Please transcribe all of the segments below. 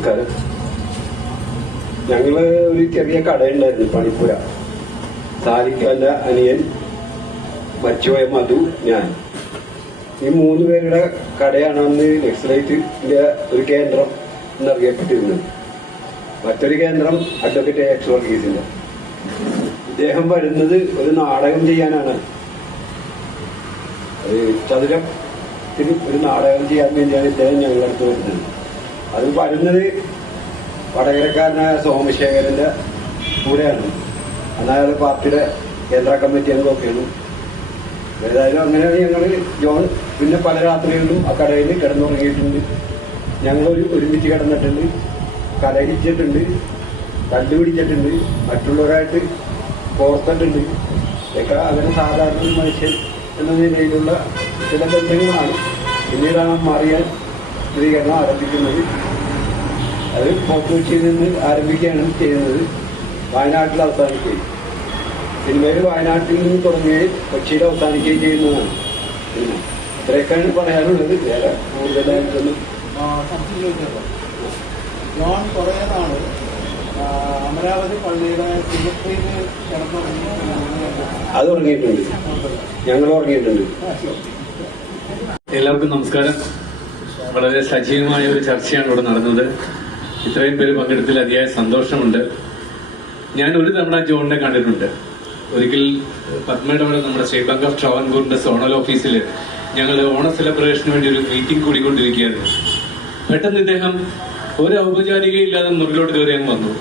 നമസ്കാരം. ഞങ്ങള് ഒരു ചെറിയ കടയുണ്ടായിരുന്നു പണിപ്പുര. സാലിക്കാന്റെ അനിയൻ, മച്ചുപോയ മധു, ഞാൻ. ഈ 3 പേരുടെ കടയാണ് അന്ന് നക്സലൈറ്റിന്റെ ഒരു കേന്ദ്രം എന്നറിയപ്പെട്ടിരുന്നത്. മറ്റൊരു കേന്ദ്രം അഡ്വക്കേറ്റ് എക്സ് വർഗീസിന്റെ. ഇദ്ദേഹം വരുന്നത് ഒരു നാടകം ചെയ്യാനാണ്. ചതുരത്തിന് ഒരു നാടകം ചെയ്യാൻ വേണ്ടിയാണ് ഇദ്ദേഹം ഞങ്ങളുടെ അടുത്ത് വരുന്നത്. അത് വരുന്നത് വടകരക്കാരനായ സോമശേഖരന്റെ കൂടെയാണ്. അന്നയാൾ പാർട്ടിയുടെ കേന്ദ്ര കമ്മിറ്റി അംഗമൊക്കെയാണ്. ഏതായാലും അങ്ങനെയാണ് ഞങ്ങൾ ജോൺ പിന്നെ പല രാത്രികളിലും ആ കടയിൽ കിടന്നുറങ്ങിയിട്ടുണ്ട്. ഞങ്ങൾ ഒരുമിച്ച് കിടന്നിട്ടുണ്ട്, കലഹിച്ചിട്ടുണ്ട്, കണ്ടുപിടിച്ചിട്ടുണ്ട്, മറ്റുള്ളവരായിട്ട് കോർത്തിട്ടുണ്ട്. ഇതൊക്കെ അങ്ങനെ സാധാരണ മനുഷ്യൻ എന്ന നിലയിലുള്ള ചില ബന്ധങ്ങളാണ്. പിന്നീടാണ് മാറിയാൻ സ്ഥിരീകരണം ആരംഭിക്കുന്നത്. അത് കൊച്ചിയിൽ നിന്ന് ആരംഭിക്കുകയാണ് ചെയ്യുന്നത്. വയനാട്ടിൽ അവസാനിക്കുകയും സിനിമയിൽ വയനാട്ടിൽ നിന്ന് തുടങ്ങുകയും കൊച്ചിയിൽ അവസാനിക്കുകയും ചെയ്യുന്നതാണ്. ഇത്രയൊക്കെയാണ് പറയാനുള്ളത്. വേറെ കൂടുതലായിട്ടൊന്നും. ജോൺ കുറേ നാള് അമരാവതി പള്ളിയുടെ സിമട്രിയിൽ അത് ഉറങ്ങിയിട്ടുണ്ട്, ഞങ്ങൾ ഉറങ്ങിയിട്ടുണ്ട്. എല്ലാവർക്കും നമസ്കാരം. വളരെ സജീവമായ ഒരു ചർച്ചയാണ് ഇവിടെ നടന്നത്. ഇത്രയും പേര് പങ്കെടുത്തതിൽ അതിയായ സന്തോഷമുണ്ട്. ഞാൻ ഒരു തവണ ജോണിനെ കണ്ടിട്ടുണ്ട്. ഒരിക്കൽ പത്മയുടെ അവിടെ നമ്മുടെ സ്റ്റേറ്റ് ബാങ്ക് ഓഫ് ട്രാവൻകൂറിന്റെ സോണൽ ഓഫീസിൽ ഞങ്ങൾ ഓണ സെലിബ്രേഷന് വേണ്ടി ഒരു മീറ്റിംഗ് കൂടിക്കൊണ്ടിരിക്കുകയായിരുന്നു. പെട്ടെന്ന് ഇദ്ദേഹം ഒരു ഔപചാരികയില്ലാതെ മുറിലോട്ട് കയറി അങ്ങ് വന്നു.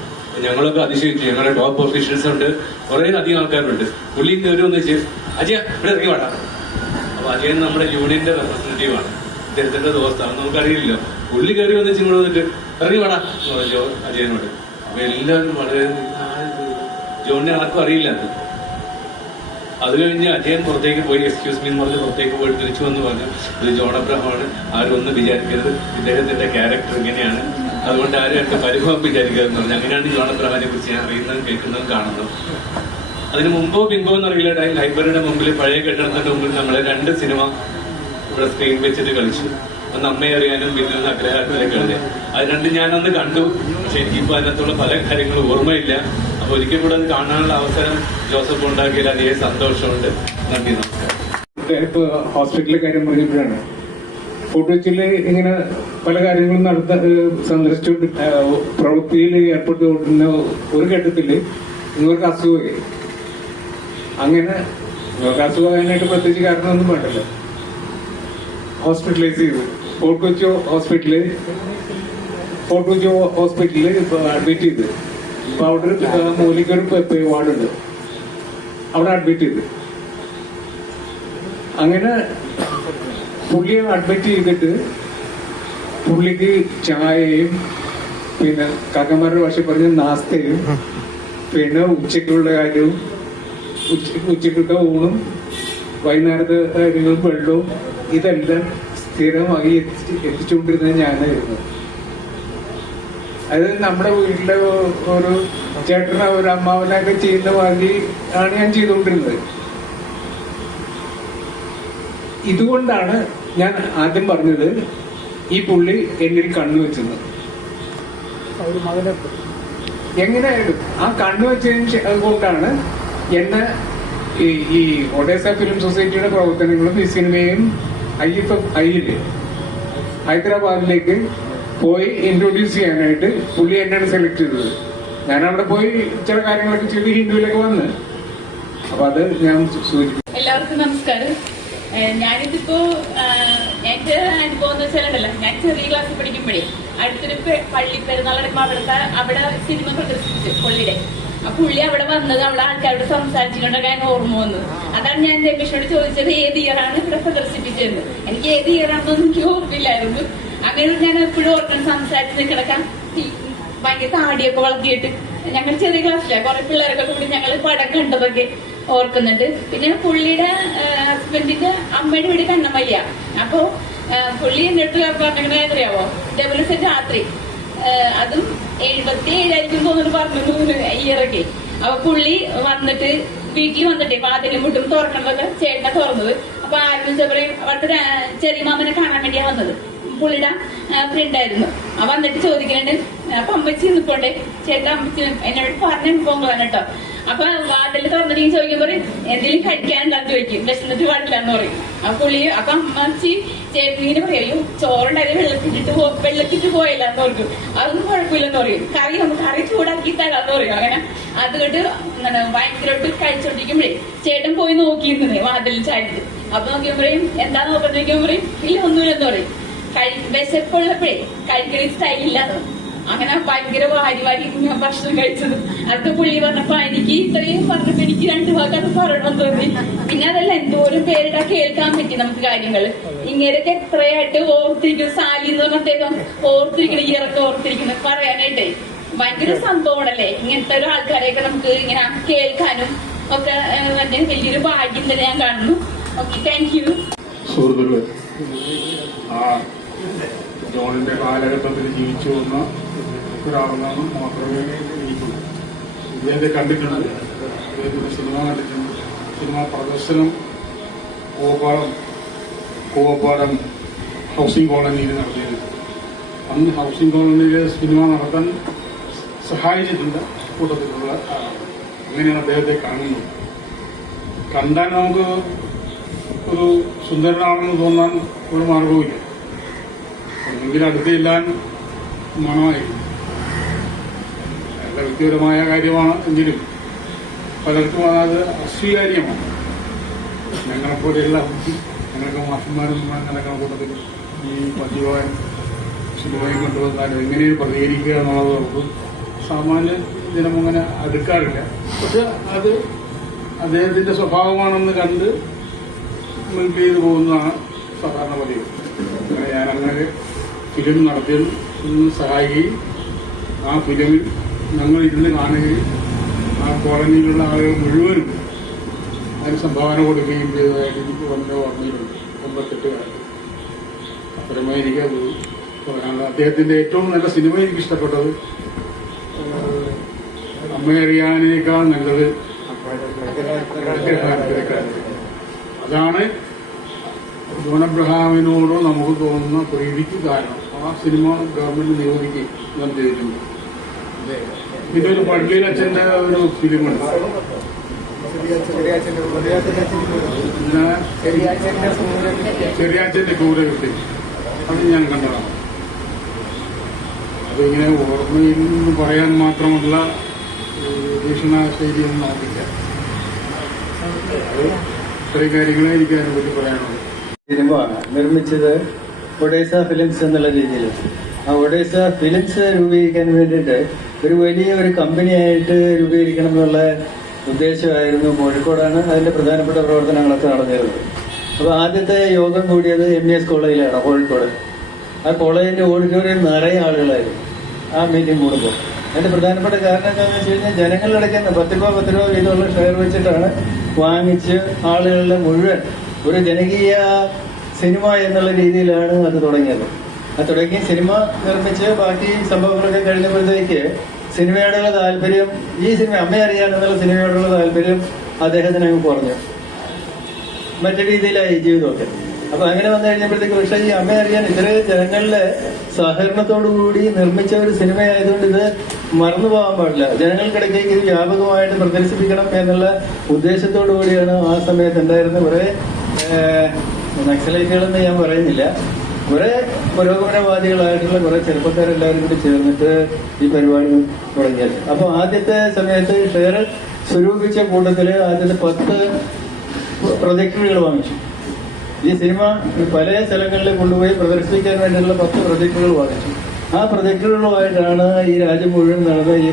ഞങ്ങളൊക്കെ അതിശയിച്ചു. ഞങ്ങളുടെ ടോപ്പ് ഓഫീഷ്യൽസ് ഉണ്ട്, കുറെ അധികം ആൾക്കാരുണ്ട്. പുള്ളി കയറുമെന്ന് വെച്ച് അജയ ഇവിടെ ഇറങ്ങി വേണം. അപ്പൊ അജയൻ നമ്മുടെ യൂണിയന്റെ റെപ്രസെന്റേറ്റീവ് ആണ്, ഇദ്ദേഹത്തിന്റെ ദോസ്താണ്, നമുക്കറിയില്ലല്ലോ. പുള്ളി കയറി വന്നിട്ട് ഇങ്ങോട്ട് വന്നിട്ട് ഇറങ്ങി വേടാ എന്ന് പറഞ്ഞു അജയനോട്. അപ്പൊ എല്ലാവരും വളരെ ജോണിനെ ആർക്കും അറിയില്ല. അത് കഴിഞ്ഞ് അജയൻ പുറത്തേക്ക് പോയി എക്സ്ക്യൂസ് മീ എന്ന് പറഞ്ഞ് പുറത്തേക്ക് പോയി തിരിച്ചു വന്ന് പറഞ്ഞു, ഇത് ജോൺ അബ്രഹാമാണ്, ആരും ഒന്നും വിചാരിക്കരുത്, ഇദ്ദേഹത്തിന്റെ ക്യാരക്ടർ ഇങ്ങനെയാണ്, അതുകൊണ്ട് ആരും എന്റെ പരിഭവം വിചാരിക്കരുതെന്ന് പറഞ്ഞു. അങ്ങനെയാണ് ജോൺ അബ്രഹാമിനെ കുറിച്ച് ഞാൻ അറിയുന്നതും കേൾക്കുന്നതും കാണുന്നതും. അതിന് മുമ്പോ പിമ്പോ എന്നറിയില്ല, ലൈബ്രറിയുടെ മുമ്പിൽ പഴയ കെട്ടിടത്തിന്റെ മുമ്പിൽ നമ്മളെ 2 സിനിമ ഇവിടെ സ്ക്രീൻ വെച്ചിട്ട് കളിച്ചു. അന്ന് അമ്മയെ അറിയാനും പിന്നെ അഗ്രഹാരത്തിലേക്ക് കളിച്ചു. അത് 2 ഞാനന്ന് കണ്ടു. പക്ഷെ എനിക്കിപ്പോ അതിനകത്തുള്ള പല കാര്യങ്ങളും ഓർമ്മയില്ല. അപ്പൊ ഒരിക്കൽ കൂടെ അത് കാണാനുള്ള അവസരം ജോസഫ് ഉണ്ടാക്കിയാൽ അതേ സന്തോഷമുണ്ട്. നന്ദി, നമസ്കാരം. ഇപ്പൊ ഹോസ്പിറ്റലിലെ കാര്യം പറഞ്ഞപ്പോഴാണ് ഫോർട്ട് കൊച്ചിയിൽ ഇങ്ങനെ പല കാര്യങ്ങളും സന്ദർശിച്ചുകൊണ്ട് പ്രവൃത്തിയിൽ ഏർപ്പെട്ടുകൊണ്ടിരുന്ന ഒരു ഘട്ടത്തില് നിങ്ങൾക്ക് അസുഖമായി. അങ്ങനെ നിങ്ങൾക്ക് അസുഖമായിട്ട് പ്രത്യേകിച്ച് കാരണമൊന്നും വേണ്ടല്ലോ. ഹോസ്പിറ്റലൈസ് ചെയ്തു. ഫോർട്ട് കൊച്ചി ഹോസ്പിറ്റലിൽ അഡ്മിറ്റ് ചെയ്ത്. അപ്പൊ അവിടെ മൂലിക്കൊരു വാർഡുണ്ട്, അവിടെ അഡ്മിറ്റ് ചെയ്ത്. അങ്ങനെ പുള്ളിയെ അഡ്മിറ്റ് ചെയ്തിട്ട് പുള്ളിക്ക് ചായയും പിന്നെ കാക്കന്മാരുടെ ഭാഷ പറഞ്ഞ നാസ്തയും പിന്നെ ഉച്ചയ്ക്കുള്ള കാര്യവും ഉച്ചയ്ക്കുള്ള ഊണും വൈകുന്നേരത്തെ കാര്യങ്ങളും വെള്ളവും ഇതെല്ലാം സ്ഥിരമായി എത്തിച്ചുകൊണ്ടിരുന്നത് ഞാനായിരുന്നു. അത് നമ്മുടെ വീട്ടിലെ ഒരു ചേട്ടനെ ഒരു അമ്മാവനൊക്കെ ചെയ്യുന്ന മാതിരി ആണ് ഞാൻ ചെയ്തുകൊണ്ടിരുന്നത്. ഇതുകൊണ്ടാണ് ഞാൻ ആദ്യം പറഞ്ഞത് ഈ പുള്ളി എന്നിൽ കണ്ണു വെച്ചത്. എങ്ങനെയായാലും ആ കണ്ണു വെച്ചതിന് കൊണ്ടാണ് എന്നെ ഈ ഒഡേസ ഫിലിം സൊസൈറ്റിയുടെ പ്രവർത്തനങ്ങളും ഈ സിനിമയും IFFIയില് ഹൈദരാബാദിലേക്ക് പോയി ഇൻട്രൊഡ്യൂസ് ചെയ്യാനായിട്ട് പുള്ളി എന്നെയാണ് സെലക്ട് ചെയ്തത്. ഞാൻ അവിടെ പോയി ചില കാര്യങ്ങളൊക്കെ ചെയ്ത് ഹിന്ദുവിലൊക്കെ വന്ന്. അപ്പൊ അത് ഞാൻ സൂചിപ്പിക്കും. എല്ലാവർക്കും നമസ്കാരം. ഞാനിതിപ്പോ എന്റെ അനുഭവം എന്ന് വെച്ചാലുണ്ടല്ലോ, ഞാൻ ചെറിയ ക്ലാസ്സിൽ പഠിക്കുമ്പോഴേ അടുത്തൊരു പള്ളി പെരുന്നാൾ നടക്കുമ്പോ അവിടെ സിനിമ പ്രദർശിപ്പിച്ചു പുള്ളിയുടെ. ആ പുള്ളി അവിടെ വന്നത് അവിടെ ആൾക്കാരോട് സംസാരിച്ചുകൊണ്ടൊക്കെ ഞാൻ ഓർമ്മ വന്നത്. അതാണ് ഞാൻ രമേശോട് ചോദിച്ചത് ഏത് ഇയറാണ് ഇവിടെ പ്രദർശിപ്പിച്ചതെന്ന്. എനിക്ക് ഏത് ഇയറാണെന്നൊന്നും എനിക്ക് ഓർമ്മില്ലായിരുന്നു. അങ്ങനെ ഞാൻ എപ്പോഴും ഓർക്കണം സംസാരിച്ച് നിൽക്കണക്കാൻ ഭയങ്കര താടിയൊക്കെ വളർത്തിയിട്ട് ഞങ്ങൾ ചെറിയ ക്ലാസ്സിലാണ് കുറെ പിള്ളേരൊക്കെ കൂടി ഞങ്ങൾ പടം കണ്ടതൊക്കെ ഓർക്കുന്നുണ്ട്. പിന്നെ പുള്ളിയുടെ ഹസ്ബൻഡിന്റെ അമ്മയുടെ വീട് കണ്ണമയ്യ. അപ്പോ പുള്ളി എന്റെ അടുത്ത് പറഞ്ഞിങ്ങനെ അറിയാവോ, ഇതേപോലെ രാത്രി അതും 77 തോന്നുന്നു പറഞ്ഞു ഇയറൊക്കെ. അപ്പൊ പുള്ളി വന്നിട്ട് വീട്ടിൽ വന്നിട്ടേ വാതിലും മുട്ടും തുറക്കണതൊക്കെ ചേട്ടനെ തുറന്നത്. അപ്പൊ ആരും പറയും അവിടുത്തെ ചെറിയ മാമനെ കാണാൻ വേണ്ടിയാ വന്നത്. പുള്ളിയുടെ ഫ്രണ്ടായിരുന്നു. അപ്പൊ എന്നിട്ട് ചോദിക്കുന്നുണ്ട്, അപ്പൊ അമ്മച്ചി നിൽക്കോട്ടെ ചേട്ടാ, അമ്മച്ചി എന്നോട് പറഞ്ഞ പോകാൻ കേട്ടോ. അപ്പൊ വാതിൽ തുറന്നിട്ട് ചോദിക്കുമ്പോ എന്തെങ്കിലും കഴിക്കാനുണ്ടാന്ന് ചോദിക്കും, വിശന്നിട്ട് പാടില്ലാന്ന് പറയും. അപ്പൊ അമ്മച്ചി ചേട്ടീനെ പറയും, ചോറുണ്ടായാലും വെള്ളത്തിട്ട് പോയില്ലാന്ന് പറയും. അതൊന്നും കുഴപ്പമില്ലെന്ന് പറയും. കറി ചൂടാക്കി തരാന്ന് പറയും. അങ്ങനെ അതുകൊണ്ട് ഭയങ്കരമായിട്ട് കഴിച്ചോണ്ടിരിക്കുമ്പോഴേ ചേട്ടൻ പോയി നോക്കിയിരുന്നേ വാതിൽ ചാടിട്ട്. അപ്പൊ നോക്കിയപ്പോഴേയും എന്താ നോക്കാൻ ചോദിക്കുമ്പോഴേയും ഇല്ല ഒന്നുമില്ലെന്ന് പറയും. വിശപ്പുള്ളപ്പോഴേ കഴിക്കുന്ന സ്റ്റൈലില്ലാന്ന്. അങ്ങനെ ഭയങ്കര വാരി വാരി ഞാൻ ഭക്ഷണം കഴിച്ചത്. അടുത്ത പുള്ളി പറഞ്ഞപ്പോ എനിക്ക് ഇത്രയും പറഞ്ഞപ്പോ എനിക്ക് 2 വാക്കത് പറയണമെന്ന് തോന്നി. പിന്നെ അതല്ല, എന്തോരം പേരുടെ കേൾക്കാൻ പറ്റി നമുക്ക് കാര്യങ്ങള്. ഇങ്ങനെയൊക്കെ എത്രയായിട്ട് ഓർത്തിരിക്കുന്നു. സാലി എന്ന് പറഞ്ഞത്തേക്കും ഓർത്തിരിക്കണം, ഇയറൊക്കെ ഓർത്തിരിക്കുന്നത് പറയാനായിട്ടേ ഭയങ്കര സംഭവമാണല്ലേ. ഇങ്ങനത്തെ ഒരു ആൾക്കാരെയൊക്കെ നമുക്ക് ഇങ്ങനെ കേൾക്കാനും ഒക്കെ വലിയൊരു ഭാഗ്യം തന്നെ ഞാൻ കാണുന്നു. Okay, thank you. സുഹൃത്തുക്കള്, ആ ജോണിന്റെ കാലഘട്ടത്തിൽ ജീവിച്ചു വന്ന ഒരാളെന്നാണ് മാത്രമേ എനിക്കുള്ളൂ. ഇദ്ദേഹത്തെ കണ്ടിട്ടുണ്ട്, ഇദ്ദേഹത്തിന്റെ സിനിമ കണ്ടിട്ടുണ്ട്. സിനിമ പ്രദർശനം കൂവപ്പാടം ഹൗസിംഗ് കോളനിയിൽ നടത്തിയത്. അന്ന് ഹൗസിംഗ് കോളനിയിലെ സിനിമ നടത്താൻ സഹായിച്ചിട്ടുണ്ട് കൂട്ടത്തിലുള്ള ആളാണ്. അങ്ങനെയാണ് അദ്ദേഹത്തെ കാണുന്നത്. കണ്ടാൽ നമുക്ക് ഒരു സുന്ദരനാണെന്ന് തോന്നാൻ ഒരു മാർഗവുമില്ല. ഒന്നെങ്കിൽ അടുത്ത് ചെല്ലാൻ മണമായിരുന്നു. നല്ല വ്യക്തിപരമായ കാര്യമാണ് എങ്കിലും പലർക്കും അത് അസ്വീകാര്യമാണ്. ഞങ്ങളെപ്പോലെയുള്ള ഞങ്ങൾക്ക് മാഷന്മാരും നടക്കുന്ന കൂട്ടത്തിൽ ഈ പതിവായും സിനിമയും കൊണ്ടുവന്നാലും എങ്ങനെയും പ്രതികരിക്കുക എന്നുള്ളത് നമുക്ക് സാമാന്യ ജനം അങ്ങനെ അടുക്കാറില്ല. പക്ഷെ അത് അദ്ദേഹത്തിന്റെ സ്വഭാവമാണെന്ന് കണ്ട് മുൻപ് ചെയ്ത് പോകുന്നതാണ് സാധാരണ പതിവ്. അങ്ങനെ ഞാനങ്ങനെ ഫിലിം നടത്തിയതിന് സഹായിക്കുകയും ആ ഫിലിമിൽ ഞങ്ങൾ ഇരുന്ന് കാണുകയും ആ കോളനിയിലുള്ള ആളുകൾ മുഴുവനും അതിന് സംഭാവന കൊടുക്കുകയും ചെയ്തതായിട്ട് എനിക്ക് വളരെ ഓർമ്മയിലുണ്ട്. 98 കാലത്ത് അത്തരമായി എനിക്കത് പറയാനുള്ള അദ്ദേഹത്തിന്റെ ഏറ്റവും നല്ല സിനിമ എനിക്ക് ഇഷ്ടപ്പെട്ടത് അമ്മയറിയാനേക്കാൾ നല്ലത് അതാണ് ജോൺ അബ്രഹാമിനോട് നമുക്ക് തോന്നുന്ന പ്രീതിക്ക് കാരണം. ആ സിനിമ ഗവൺമെന്റ് നിരോധിക്കുകയും ഞാൻ ചെയ്തിട്ടുണ്ട്. ഇതൊരു പള്ളിയിൽ അച്ഛന്റെ ഒരു ഫിലിമുണ്ട്. പിന്നെ ചെറിയാച്ചന്റെ ക്രൂരകൃത്യം, അത് ഞാൻ കണ്ടതാണ്. അതിങ്ങനെ ഓർമ്മയിൽ നിന്ന് പറയാൻ മാത്രമല്ല വീക്ഷണശൈലിയൊന്നും നമുക്കില്ല. അത് ഇത്രയും കാര്യങ്ങളെ എനിക്ക് അതിനെപ്പറ്റി പറയാനുള്ളത്. സിനിമ നിർമ്മിച്ചത് ഒഡേസ ഫിലിംസ് എന്നുള്ള രീതിയിൽ. ആ ഒഡേസ ഫിലിംസ് രൂപീകരിക്കാൻ വേണ്ടിയിട്ട് ഒരു വലിയ ഒരു കമ്പനിയായിട്ട് രൂപീകരിക്കണം എന്നുള്ള ഉദ്ദേശമായിരുന്നു. കോഴിക്കോടാണ് അതിന്റെ പ്രധാനപ്പെട്ട പ്രവർത്തനങ്ങളൊക്കെ നടന്നിരുന്നത്. അപ്പോൾ ആദ്യത്തെ യോഗം കൂടിയത് MES കോളേജിലാണ്, കോഴിക്കോട്. ആ കോളേജിന്റെ ഓഡിറ്റോറിയം നിറയെ ആളുകളായിരുന്നു ആ മീറ്റിംഗ് കൂടുമ്പോൾ. അതിന്റെ പ്രധാനപ്പെട്ട കാരണം എന്താണെന്ന് വെച്ച് കഴിഞ്ഞാൽ ജനങ്ങളിലടയ്ക്കുന്ന 10 രൂപ വീതമുള്ള ഷെയർ വെച്ചിട്ടാണ് വാങ്ങിച്ച് ആളുകളുടെ മുഴുവൻ ഒരു ജനകീയ സിനിമ എന്നുള്ള രീതിയിലാണ് അത് തുടങ്ങിയത്. അത് തുടങ്ങി സിനിമ നിർമ്മിച്ച് ബാക്കി സംഭവങ്ങളൊക്കെ കഴിഞ്ഞപ്പോഴത്തേക്ക് സിനിമയോടുള്ള താല്പര്യം, ഈ സിനിമ അമ്മയറിയാനെന്നുള്ള സിനിമയോടുള്ള താല്പര്യം അദ്ദേഹത്തിന് അങ്ങ് കുറഞ്ഞു. മറ്റു രീതിയിലായി ജീവിതമൊക്കെ. അപ്പൊ അങ്ങനെ വന്നു കഴിഞ്ഞപ്പോഴത്തേക്ക് പക്ഷേ ഈ അമ്മയറിയാൻ ഇത്രയും ജനങ്ങളുടെ സഹകരണത്തോടുകൂടി നിർമ്മിച്ച ഒരു സിനിമയായതുകൊണ്ട് ഇത് മറന്നു പോകാൻ പാടില്ല. ജനങ്ങൾക്കിടയ്ക്ക് ഇത് വ്യാപകമായിട്ട് പ്രദർശിപ്പിക്കണം എന്നുള്ള ഉദ്ദേശത്തോടു കൂടിയാണ് ആ സമയത്ത് ഉണ്ടായിരുന്ന കുറെ നക്സലൈറ്റുകളെന്ന് ഞാൻ പറയുന്നില്ല, കുറെ പുരോഗമനവാദികളായിട്ടുള്ള കുറെ ചെറുപ്പക്കാരെല്ലാവരും കൂടി ചേർന്നിട്ട് ഈ പരിപാടി തുടങ്ങിയത്. അപ്പൊ ആദ്യത്തെ സമയത്ത് ഷെയർ സ്വരൂപിച്ച കൂട്ടത്തില് ആദ്യത്തെ 10 പ്രൊജക്ടറുകൾ വാങ്ങിച്ചു. ഈ സിനിമ പല സ്ഥലങ്ങളിൽ കൊണ്ടുപോയി പ്രദർശിപ്പിക്കാൻ വേണ്ടിയുള്ള 10 പ്രൊജക്ടറുകൾ വാങ്ങിച്ചു. ആ പ്രൊജക്ടറുകളുമായിട്ടാണ് ഈ രാജ്യം മുഴുവൻ നടന്ന ഈ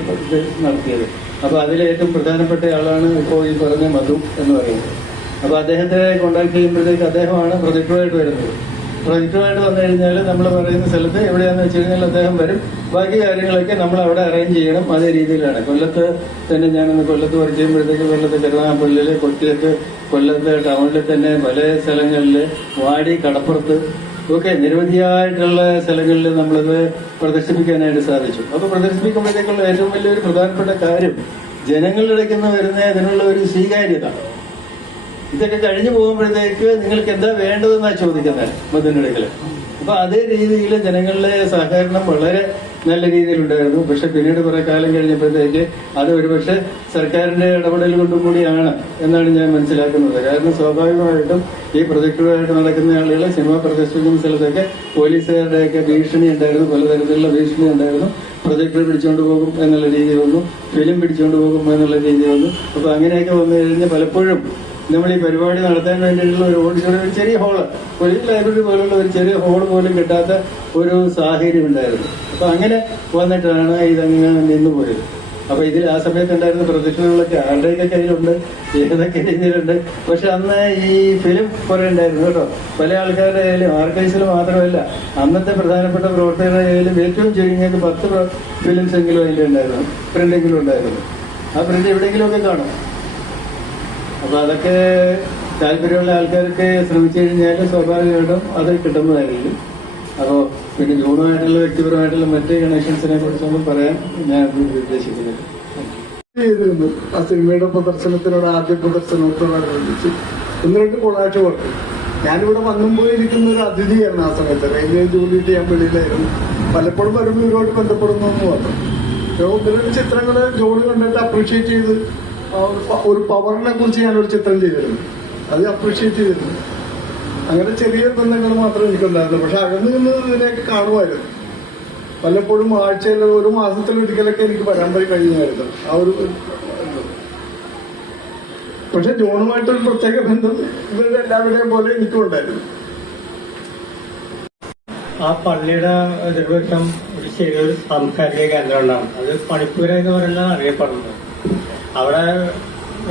നടത്തിയത്. അപ്പൊ അതിലെ ഏറ്റവും പ്രധാനപ്പെട്ട ആളാണ് ഇപ്പോൾ ഈ പറഞ്ഞ മധു എന്ന് പറയുന്നത്. അപ്പൊ അദ്ദേഹത്തെ കോണ്ടാക്ട് ചെയ്യുമ്പോഴത്തേക്ക് അദ്ദേഹമാണ് പ്രൊജക്ടറുമായിട്ട് വരുന്നത്. പ്രൊജക്ടറുമായിട്ട് വന്നു കഴിഞ്ഞാൽ നമ്മൾ പറയുന്ന സ്ഥലത്ത് എവിടെയാണെന്ന് വെച്ച് കഴിഞ്ഞാൽ അദ്ദേഹം വരും. ബാക്കി കാര്യങ്ങളൊക്കെ നമ്മൾ അവിടെ അറേഞ്ച് ചെയ്യണം. അതേ രീതിയിലാണ്. കൊല്ലത്ത് തന്നെ ഞാനൊന്ന് കൊല്ലത്ത് വർക്ക് ചെയ്യുമ്പോഴത്തേക്ക് കൊല്ലത്ത് കരുനാഗപ്പള്ളിയില്, കൊട്ടിയത്ത്, കൊല്ലത്ത് ടൗണിൽ തന്നെ പല സ്ഥലങ്ങളിൽ, വാടി, കടപ്പുറത്ത് ഒക്കെ നിരവധിയായിട്ടുള്ള സ്ഥലങ്ങളിൽ നമ്മളത് പ്രദർശിപ്പിക്കാനായിട്ട് സാധിച്ചു. അപ്പൊ പ്രദർശിപ്പിക്കുമ്പോഴത്തേക്കുള്ള ഏറ്റവും വലിയൊരു പ്രധാനപ്പെട്ട കാര്യം ജനങ്ങളുടെ ഇടയ്ക്ക് നിന്ന് വരുന്ന അതിനുള്ള ഒരു സ്വീകാര്യത. ഇതൊക്കെ കഴിഞ്ഞു പോകുമ്പോഴത്തേക്ക് നിങ്ങൾക്ക് എന്താ വേണ്ടതെന്നാണ് ചോദിക്കുന്നത് മതനിടയിൽ. അപ്പൊ അതേ രീതിയിൽ ജനങ്ങളുടെ സഹകരണം വളരെ നല്ല രീതിയിലുണ്ടായിരുന്നു. പക്ഷെ പിന്നീട് കുറെ കാലം കഴിഞ്ഞപ്പോഴത്തേക്ക് അത് ഒരുപക്ഷെ സർക്കാരിന്റെ ഇടപെടൽ കൊണ്ടും കൂടിയാണ് എന്നാണ് ഞാൻ മനസ്സിലാക്കുന്നത്. കാരണം സ്വാഭാവികമായിട്ടും ഈ പ്രൊജക്ടുമായിട്ട് നടക്കുന്ന ആളുകൾ സിനിമ പ്രദർശിപ്പിക്കുന്ന സ്ഥലത്തൊക്കെ പോലീസുകാരുടെയൊക്കെ ഭീഷണി ഉണ്ടായിരുന്നു, പലതരത്തിലുള്ള ഭീഷണി ഉണ്ടായിരുന്നു. പ്രൊജക്ടർ പിടിച്ചുകൊണ്ട് പോകും എന്നുള്ള രീതി വന്നു, ഫിലിം പിടിച്ചുകൊണ്ട് പോകും എന്നുള്ള രീതി വന്നു. അപ്പൊ അങ്ങനെയൊക്കെ വന്നു കഴിഞ്ഞാൽ പലപ്പോഴും നമ്മൾ ഈ പരിപാടി നടത്താൻ വേണ്ടിയിട്ടുള്ള ഒരു ഓഡിറ്റോറിയം, ഒരു ചെറിയ ഹോള്, ഒരു ലൈബ്രറി പോലുള്ള ഒരു ചെറിയ ഹോള് പോലും കിട്ടാത്ത ഒരു സാഹചര്യം ഉണ്ടായിരുന്നു. അപ്പൊ അങ്ങനെ വന്നിട്ടാണ് ഇതങ്ങ് നിന്നുപോയത്. അപ്പൊ ഇതിൽ ആ സമയത്ത് ഉണ്ടായിരുന്ന പ്രൊജക്ടറുകളൊക്കെ ആരുടെയൊക്കെ കയ്യിലുണ്ട്, ഏതൊക്കെ രീതിയിലുണ്ട്. പക്ഷെ അന്ന് ഈ ഫിലിം കുറെ ഉണ്ടായിരുന്നു കേട്ടോ. പല ആൾക്കാരുടെ കയ്യിലും ആർക്കൈവ്സിൽ മാത്രമല്ല, അന്നത്തെ പ്രധാനപ്പെട്ട പ്രവർത്തകരുടെ കയ്യിലും ഏറ്റവും ചുരുങ്ങിയത് 10 ഫിലിംസ് എങ്കിലും അതിൽ ഉണ്ടായിരുന്നു, പ്രിന്റെങ്കിലും ഉണ്ടായിരുന്നു. ആ പ്രിന്റ് എവിടെയെങ്കിലുമൊക്കെ കാണും. അപ്പൊ അതൊക്കെ താല്പര്യമുള്ള ആൾക്കാർക്ക് ശ്രമിച്ചു കഴിഞ്ഞാൽ സ്വാഭാവികമായിട്ടും അത് കിട്ടുന്നതായിരിക്കും. അപ്പോൾ പിന്നെ ജോണുമായിട്ടുള്ള വ്യക്തിപരമായിട്ടുള്ള മറ്റ് കണക്ഷൻസിനെ കുറിച്ചൊന്നും പറയാൻ ഞാൻ ഉദ്ദേശിക്കുന്നില്ല. ആ സിനിമയുടെ പ്രദർശനത്തിനോട് ആദ്യ പ്രദർശനത്തോടനുബന്ധിച്ച് 1-2 കൊളാഷ് വർക്ക്. ഞാനിവിടെ വന്നും പോയിരിക്കുന്ന ഒരു അതിഥിയായിരുന്നു ആ സമയത്ത്. റെയിൽവേ ജോലിയിട്ട് ഞാൻ വെളിയിലായിരുന്നു. പലപ്പോഴും വരുമ്പോൾ ഇവരോട് ബന്ധപ്പെടുന്നു മാത്രം. 1-2 ചിത്രങ്ങൾ ജോലി കണ്ടിട്ട് അപ്രീഷിയേറ്റ് ചെയ്ത് ഒരു പവറിനെ കുറിച്ച് ഞാനൊരു ചിത്രം ചെയ്തിരുന്നു. അത് അപ്രീഷിയേറ്റ് ചെയ്തിരുന്നു. അങ്ങനെ ചെറിയ ബന്ധങ്ങൾ മാത്രമേ എനിക്കുണ്ടായിരുന്നു. പക്ഷെ അകന്നു നിന്ന് ഇതിലേക്ക് കാണുമായിരുന്നു. പലപ്പോഴും ആഴ്ചയിൽ 1 മാസത്തിലൊരിക്കലൊക്കെ എനിക്ക് വരാൻ പോയി കഴിഞ്ഞായിരുന്നു ആ ഒരു. പക്ഷെ ജോണുമായിട്ടൊരു പ്രത്യേക ബന്ധം ഇവരുടെ എല്ലാവരുടെയും പോലെ എനിക്കും ഉണ്ടായിരുന്നു. ആ പള്ളിയുടെ എതിർവശം ഒരു ചെറിയൊരു സാംസ്കാരിക കേന്ദ്രം ഉണ്ടാവും. അത് പണിപ്പുര എന്ന് പറയുന്നത് അറിയപ്പെടുന്നത്. അവിടെ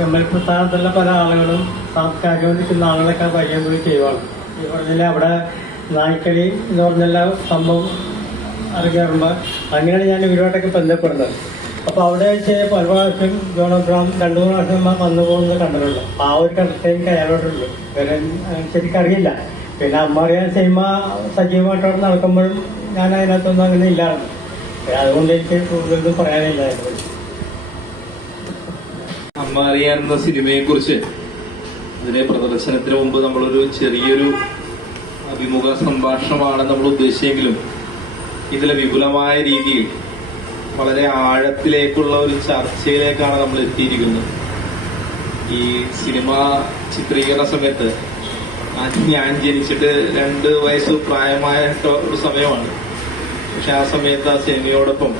എം.എൽ. പ്രസ്ഥാനത്തുള്ള പല ആളുകളും സാംസ്കാരികം നിൽക്കുന്ന ആളുകളൊക്കെ പരിചയം പോയി ചെയ്യുവാണ്. ഈ പറഞ്ഞാൽ അവിടെ നായ്ക്കളി എന്ന് പറഞ്ഞല്ല സംഭവം അറിയാറുണ്ട്. അങ്ങനെയാണ് ഞാൻ ഇവരോട്ടൊക്കെ ബന്ധപ്പെടുന്നത്. അപ്പൊ അവിടെ വെച്ച് പല പ്രാവശ്യം ജോൺ എബ്രഹാം 2-3 പ്രാവശ്യം വന്നു പോകുന്നത് കണ്ടിട്ടുണ്ട്. ആ ഒരു കണ്ടിട്ട് എനിക്ക് അയാളോട്ടുള്ളൂ. വേറെ ശരിക്കും അറിയില്ല. പിന്നെ അമ്മ അറിയാൻ സിനിമ സജീവമായിട്ടവിടെ നടക്കുമ്പോഴും ഞാൻ അതിനകത്തൊന്നും അങ്ങനെ ഇല്ലായിരുന്നു. അതുകൊണ്ട് എനിക്ക് കൂടുതലൊന്നും പറയാനില്ലായിരുന്നു. അമ്മ അറിയാൻ എന്ന സിനിമയെ കുറിച്ച് അതിന്റെ പ്രദർശനത്തിന് മുമ്പ് നമ്മളൊരു ചെറിയൊരു അഭിമുഖ സംഭാഷണമാണ് നമ്മൾ ഉദ്ദേശിച്ചെങ്കിലും ഇതിലെ വിപുലമായ രീതിയിൽ വളരെ ആഴത്തിലേക്കുള്ള ഒരു ചർച്ചയിലേക്കാണ് നമ്മൾ എത്തിയിരിക്കുന്നത്. ഈ സിനിമ ചിത്രീകരണ സമയത്ത് ഞാൻ ജനിച്ചിട്ട് 2 വയസ്സ് പ്രായമായ ഒരു സമയമാണ്. പക്ഷെ ആ സമയത്ത് ആ സിനിമയോടൊപ്പം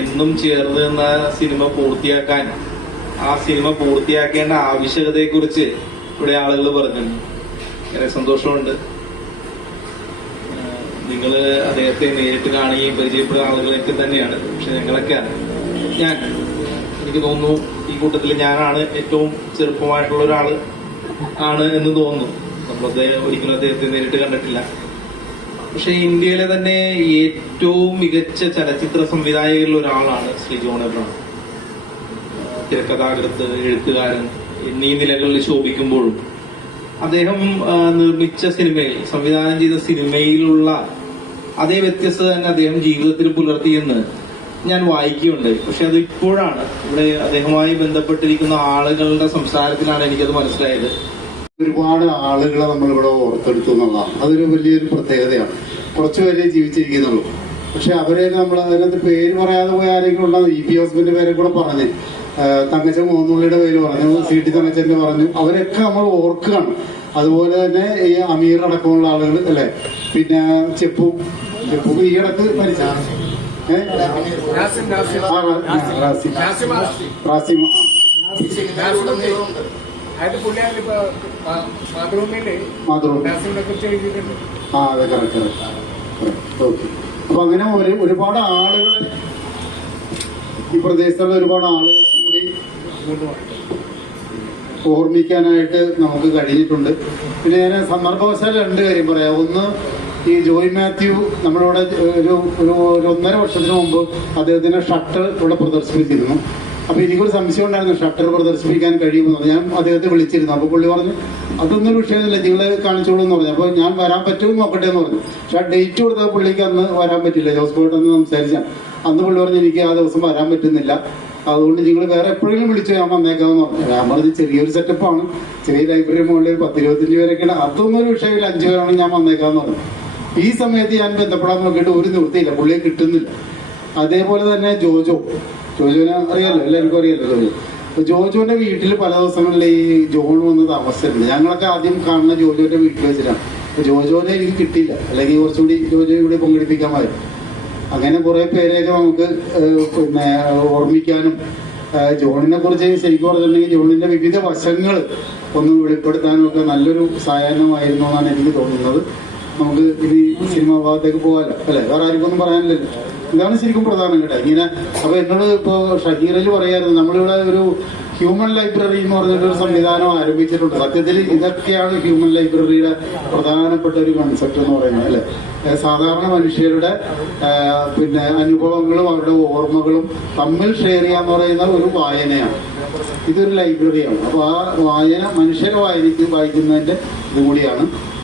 എന്നും ചേർന്ന് നിന്ന സിനിമ പൂർത്തിയാക്കാൻ, ആ സിനിമ പൂർത്തിയാക്കേണ്ട ആവശ്യകതയെക്കുറിച്ച് ഇവിടെ ആളുകൾ പറഞ്ഞിട്ടുണ്ട്. വളരെ സന്തോഷമുണ്ട്. നിങ്ങൾ അദ്ദേഹത്തെ നേരിട്ട് കാണുകയും പരിചയപ്പെടുന്ന ആളുകളൊക്കെ തന്നെയാണ്. പക്ഷെ എനിക്ക് തോന്നുന്നു ഈ കൂട്ടത്തിൽ ഞാനാണ് ഏറ്റവും ചെറുപ്പമായിട്ടുള്ള ഒരാൾ ആണ് എന്ന് തോന്നുന്നു. ഒരിക്കലും അദ്ദേഹത്തെ നേരിട്ട് കണ്ടിട്ടില്ല. പക്ഷെ ഇന്ത്യയിലെ തന്നെ ഏറ്റവും മികച്ച ചലച്ചിത്ര സംവിധായകരിൽ ഒരാളാണ് ശ്രീ ജോൺ എബ്രഹാം. തിരക്കഥാകൃത്ത്, എഴുത്തുകാരൻ എന്നീ നിലകളിൽ ശോഭിക്കുമ്പോഴും അദ്ദേഹം നിർമ്മിച്ച സിനിമയിൽ, സംവിധാനം ചെയ്ത സിനിമയിലുള്ള അതേ വ്യത്യസ്തത തന്നെ അദ്ദേഹം ജീവിതത്തിൽ പുലർത്തിയെന്ന് ഞാൻ വായിക്കുകയുണ്ട്. പക്ഷെ അത് ഇപ്പോഴാണ് ഇവിടെ അദ്ദേഹവുമായി ബന്ധപ്പെട്ടിരിക്കുന്ന ആളുകളുടെ സംസാരത്തിലാണ് എനിക്കത് മനസ്സിലായത്. ഒരുപാട് ആളുകളെ നമ്മളിവിടെ ഓർത്തെടുത്തു എന്നുള്ളതാണ്. അതൊരു വലിയൊരു പ്രത്യേകതയാണ്. കുറച്ചുപേരെ ജീവിച്ചിരിക്കുന്നുള്ളൂ. പക്ഷെ അവരെ നമ്മൾ അതിനകത്ത് പേര് പറയാതെ പോയ ആരെങ്കിലും ഉണ്ടെന്ന് ഇ പി ഹോസ്പിന്റെ പേരെ കൂടെ പറഞ്ഞ്, തങ്കച്ചൻ മോന്നുള്ളിയുടെ പേര് പറഞ്ഞു, സി ടി തങ്കച്ചന്റെ പറഞ്ഞു. അവരൊക്കെ നമ്മൾ ഓർക്കുകയാണ്. അതുപോലെ തന്നെ ഈ അമീർ അടക്കമുള്ള ആളുകൾ അല്ലെ, പിന്നെ ചെപ്പു ഈ ഇടക്ക് മരിച്ച റാസിമ. അതെ, കറക്റ്റ്. ഓക്കെ. അപ്പൊ അങ്ങനെ ഒരുപാട് ആളുകൾ, ഈ പ്രദേശത്തുള്ള ഒരുപാട് ആളുകളെ കൂടി ഓർമ്മിക്കാനായിട്ട് നമുക്ക് കഴിഞ്ഞിട്ടുണ്ട്. പിന്നെ ഞാൻ സന്ദർഭവശാൽ 2 കാര്യം പറയാം. ഒന്ന്, ഈ ജോയ് മാത്യു നമ്മളിവിടെ ഒരു 1.5 വർഷത്തിന് മുമ്പ് അദ്ദേഹത്തിന്റെ ഷട്ടർ ഇവിടെ പ്രദർശിപ്പിച്ചിരുന്നു. അപ്പൊ എനിക്കൊരു സംശയം ഉണ്ടായിരുന്നു, ഷട്ടർ പ്രദർശിപ്പിക്കാൻ കഴിയുമെന്നത്. ഞാൻ അദ്ദേഹത്തെ വിളിച്ചിരുന്നു. അപ്പൊ പുള്ളി പറഞ്ഞു അതൊന്നും ഒരു വിഷയമില്ല, നിങ്ങൾ കാണിച്ചോളൂ എന്ന് പറഞ്ഞു. അപ്പൊ ഞാൻ വരാൻ പറ്റുമെന്ന് നോക്കട്ടെ എന്ന് പറഞ്ഞു. പക്ഷെ ആ ഡേറ്റ് കൊടുത്ത പുള്ളിക്ക് അന്ന് വരാൻ പറ്റില്ല. ജോസ് ബോട്ട് അന്ന് സംസാരിച്ചാൽ അന്ന് പുള്ളി പറഞ്ഞു എനിക്ക് ആ ദിവസം വരാൻ പറ്റുന്നില്ല, അതുകൊണ്ട് നിങ്ങൾ വേറെ എപ്പോഴെങ്കിലും വിളിച്ചു ഞാൻ വന്നേക്കാമെന്ന് പറഞ്ഞു. ഞാൻ പറഞ്ഞത് ചെറിയൊരു സെറ്റപ്പാണ്, ചെറിയ ലൈബ്രറി മുകളിൽ 10-25 പേരൊക്കെയാണ്, അതൊന്നും ഒരു വിഷയമില്ല, 5 പേരാണെങ്കിൽ ഞാൻ വന്നേക്കാമെന്ന് പറഞ്ഞു. ഈ സമയത്ത് ഞാൻ ബന്ധപ്പെടാൻ നോക്കിയിട്ട് ഒരു നിവൃത്തിയില്ല, പുള്ളിയെ കിട്ടുന്നില്ല. അതേപോലെ തന്നെ ജോജോനെ അറിയാലോ, എല്ലാവർക്കും അറിയാലോ ജോജോന്റെ വീട്ടിൽ പല ദിവസങ്ങളിൽ ഈ ജോൺ വന്ന് താമസിച്ചിട്ടുണ്ട്. ഞങ്ങളൊക്കെ ആദ്യം കാണുന്ന ജോജോന്റെ വീട്ടിൽ വെച്ചിട്ടാണ്. ജോജോനെ എനിക്ക് കിട്ടിയില്ല, അല്ലെങ്കിൽ കുറച്ചുകൂടി ജോജോ ഇവിടെ പങ്കെടുപ്പിക്കാമായിരുന്നു. അങ്ങനെ കുറെ പേരെയൊക്കെ നമുക്ക് പിന്നെ ഓർമ്മിക്കാനും ജോണിനെ കുറിച്ച് ശരിക്കും പറഞ്ഞിട്ടുണ്ടെങ്കിൽ ജോണിന്റെ വിവിധ വശങ്ങൾ ഒന്ന് വെളിപ്പെടുത്താനും ഒക്കെ നല്ലൊരു സായാഹ്നമായിരുന്നു എന്നാണ് എനിക്ക് തോന്നുന്നത്. നമുക്ക് ഇനി സിനിമാ ഭാഗത്തേക്ക് പോകാമല്ലോ അല്ലെ, വേറെ ആർക്കൊന്നും പറയാനില്ലല്ലോ. ഇതാണ് ശരിക്കും പ്രധാനം കേട്ടോ. ഇങ്ങനെ അപ്പൊ എന്നോട് ഇപ്പോ ഷഹീറിൽ പറയായിരുന്നു, നമ്മളിവിടെ ഒരു ഹ്യൂമൻ ലൈബ്രറി എന്ന് പറഞ്ഞിട്ടൊരു സംവിധാനം ആരംഭിച്ചിട്ടുണ്ട്. സത്യത്തിൽ ഇതൊക്കെയാണ് ഹ്യൂമൻ ലൈബ്രറിയുടെ പ്രധാനപ്പെട്ട ഒരു കൺസെപ്റ്റ് എന്ന് പറയുന്നത് അല്ലെ. സാധാരണ മനുഷ്യരുടെ പിന്നെ അനുഭവങ്ങളും അവരുടെ ഓർമ്മകളും തമ്മിൽ ഷെയർ ചെയ്യാന്ന് പറയുന്ന ഒരു വായനയാണ്. ഇതൊരു ലൈബ്രറിയാണ്. അപ്പൊ ആ വായന മനുഷ്യരെ വായിക്കുന്നതിന്റെ ഇതുകൂടിയാണ്.